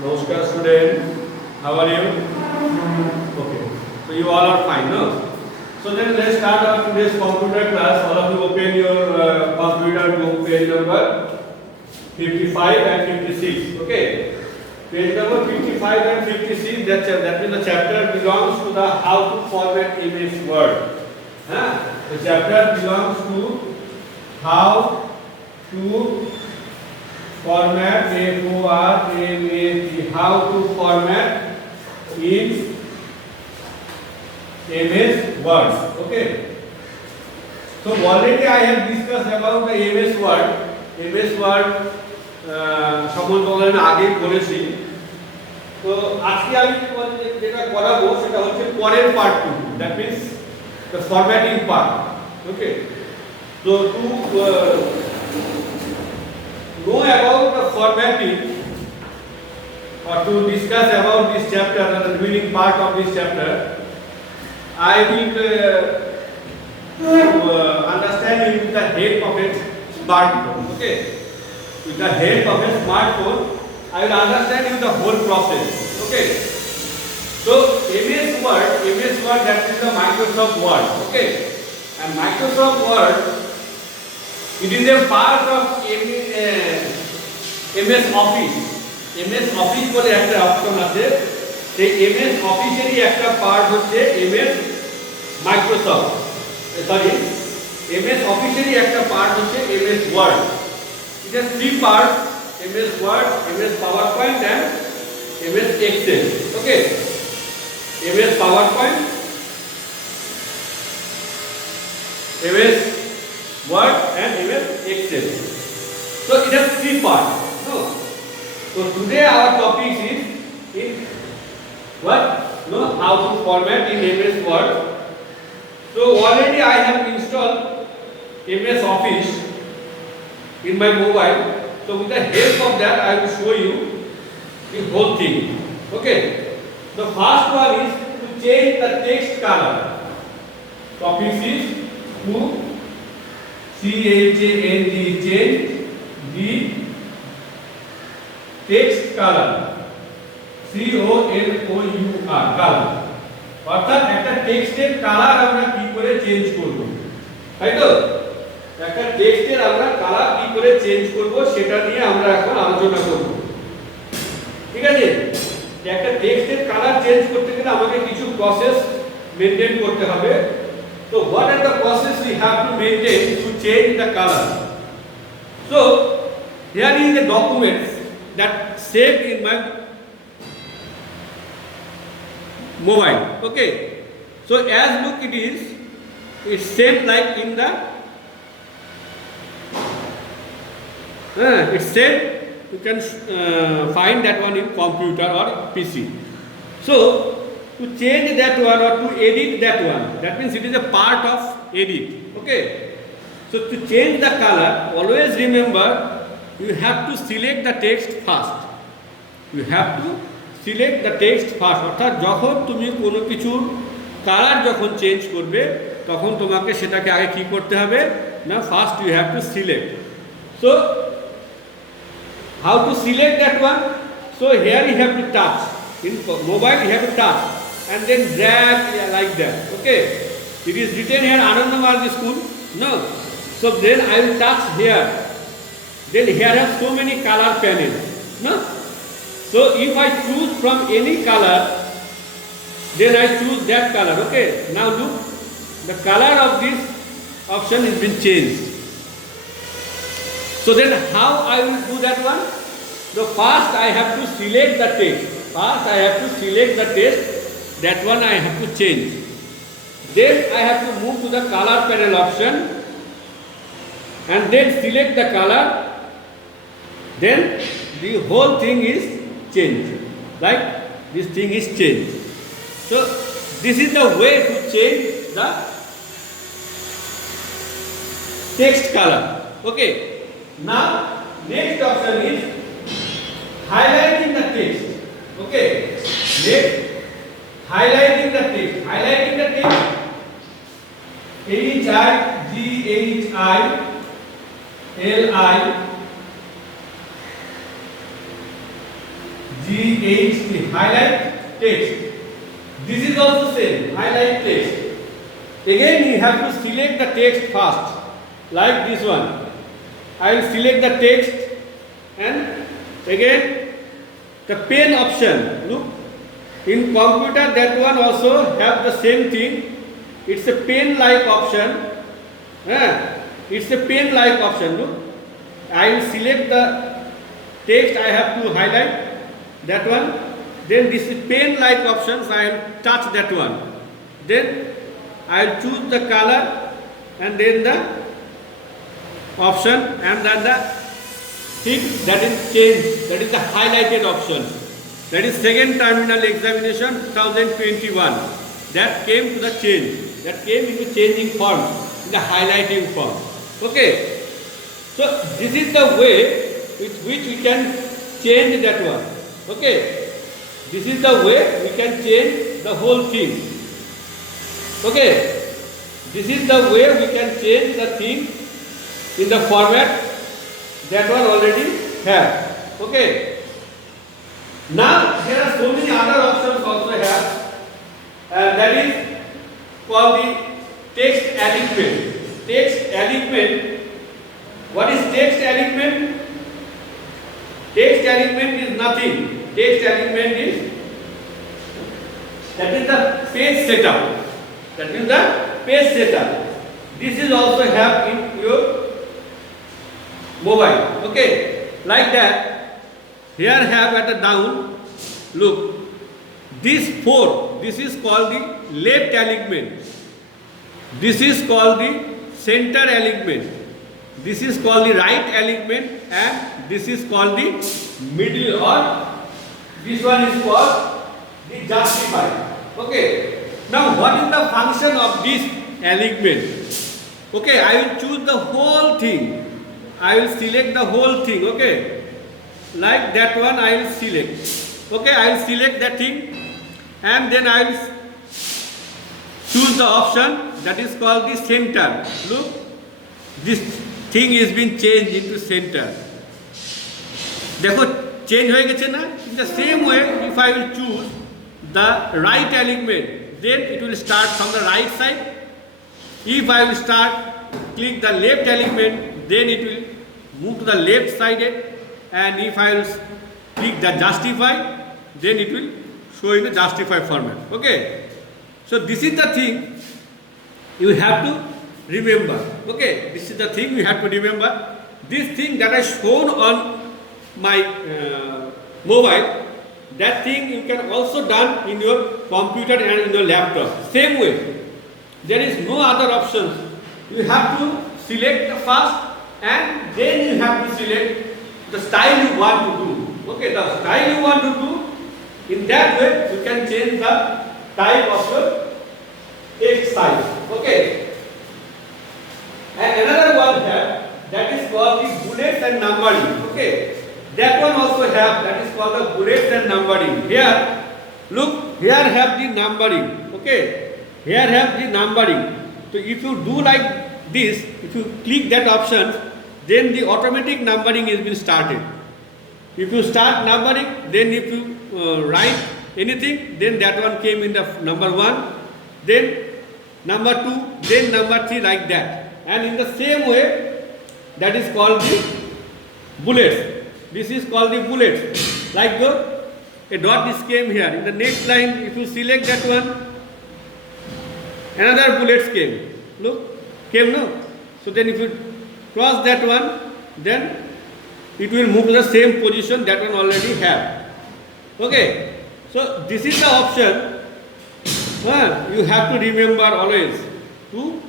Namaskar student, how are you? Okay, so you all are fine, no? So then let's start our today's computer class. All of you open your computer to page number 55 and 56. Okay, page number 55 and 56. That means the chapter belongs to the how to format image Word. Huh? The chapter belongs to how to format FORMAT, how to format in MS Word. Okay. So already I have discussed about the MS Word. MS Word সম্বন্ধে আমি আগে বলেছি। তো আজকে আমি যেটা করাবো সেটা হচ্ছে পরের part 2, that means the formatting part. Okay. So to know about the formatting or to discuss about this chapter, the remaining part of this chapter, I will understand you with the help of a smartphone. Okay, with the help of a smartphone, I will understand you the whole process. Okay, so MS Word, that is the Microsoft Word. Okay, and Microsoft Word, it is a part of MS Office. MS Office বলে একটা option আছে। এই MS Office এরই একটা part হচ্ছে MS Microsoft। MS Office এরই একটা part হচ্ছে MS Word। It has three parts: MS Word, MS PowerPoint and MS Excel. Okay, MS PowerPoint, MS Word and MS Excel. So it has three parts. No. So today our topic is in what? No, how to format in MS Word. So already I have installed MS Office in my mobile. So with the help of that I will show you the whole thing. Okay. The first one is to change the text color. Topic is to change the text color, COLOUR color, অর্থাৎ একটা টেক্সটের colour আমরা কি করে change করব, তাই তো? একটা টেক্সটের আমরা কালার কি করে চেঞ্জ করব সেটা নিয়ে আমরা এখন আলোচনা করব। ঠিক আছে, একটা টেক্সটের কালার চেঞ্জ করতে গেলে আমাকে কিছু প্রসেস মেইনটেইন করতে হবে। So what are the process we have to maintain to change the color? So here is the documents that saved in my mobile. Okay, so as look it is, it's same like in the it's same, you can find that one in computer or PC. So to change that one or to edit that one, that means it is a part of edit. Okay, so to change the color, always remember you have to select the text first. You have to select the text first. অর্থাৎ যখন তুমি কোনো কিছুর colour যখন change করবে তখন তোমাকে সেটাকে আগে কি করতে হবে না, first you have to select. So how to select that one? So here you have to touch, in mobile you have to touch and then drag like that. Okay, it is written here Ananda Marg School, no? So then I will touch here, then here are so many color panels, no? So if I choose from any color, then I choose that color. Okay, now look, the color of this option has been changed. So then how I will do that one? So first I have to select the text. First I have to select the text. That one I have to change. Then I have to move to the color panel option and then select the color. Then the whole thing is changed. Like this thing is changed. So this is the way to change the text color. Okay. Now next option is highlighting the text. Okay, next highlighting the text. Highlighting the text, HIGHILI GHT, highlight text. This is also same, highlight text. Again you have to select the text first, like this one. I will select the text and again the pen option. Look, in computer that one also have the same thing. It's a pen like option. It's a pen like option. Look, I will select the text, I have to highlight that one. Then this is pen like options, I will touch that one. Then I will choose the color and then the option and then the thing that is changed, that is the highlighted option. That is second terminal examination 2021. That came to the change, that came into changing form, in the highlighting form. Okay. So this is the way with which we can change that one. Okay. This is the way we can change the whole thing. Okay, this is the way we can change the thing in the format that one already have. Okay. Now there are so many other options also have, that is called the text alignment. Text alignment. What is text alignment? Text alignment is nothing. Text alignment is, that is the page setup. That is the page setup. This is also have in your mobile. Okay, like that. Here have at the down. Look, this 4. This is called the left alignment. This is called the center alignment. This is called the right alignment, and this is called the middle, or this one is called the justify. Okay. Now what is the function of this alignment? Okay, I will choose the whole thing. I will select the whole thing. Okay, like that one I will select. Okay, I will select that thing and then I will choose the option that is called the center. Look, this thing is been changed into center. देखो change हो गया ना? In the same way, if I will choose the right alignment, then it will start from the right side. If I will click the left alignment, then it will move to the left side. And if I will click the justify, then it will show in the justify format. Okay. So this is the thing you have to remember. Okay. This is the thing you have to remember. This thing that I shown on my mobile, that thing you can also done in your computer and in your laptop. Same way. There is no other options. You have to select the first and then you have to select the style you want to do. Okay, the style you want to do, in that way you can change the type of your text size. Okay. And another one here, that is called the bullets and numbering. Okay. That one also have, that is called the bullets and numbering. Here, look, here have the numbering. Okay, here have the numbering. So if you do like this, if you click that option, then the automatic numbering is been started. If you start numbering, then if you write anything, then that one came in the number 1, then number 2, then number 3, like that. And in the same way, that is called the bullets. This is called the bullets. Like though a dot is came here. In the next line, if you select that one, another bullets came. Look, came no. So then if you cross that one, then it will move to the same position that one already have. Okay. So this is the option. You have to remember always to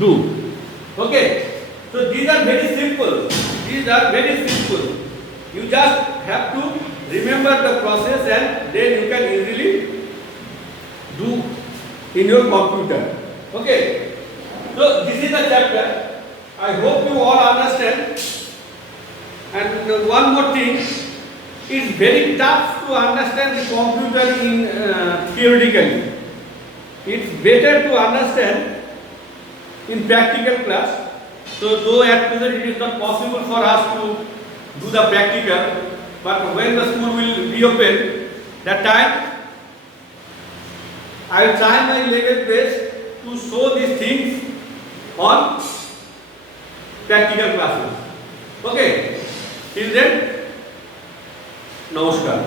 do. Okay. So these are very simple. These are very simple. You just have to remember the process and then you can easily do in your computer. Okay. So this is the chapter. I hope you all understand. And one more thing, it's very tough to understand the computer in theoretically. It's better to understand in practical class. So though at present it is not possible for us to do the practical, but when the school will reopen, that time I will try my level best to show these things on practical classes. Okay, till then, namaskar.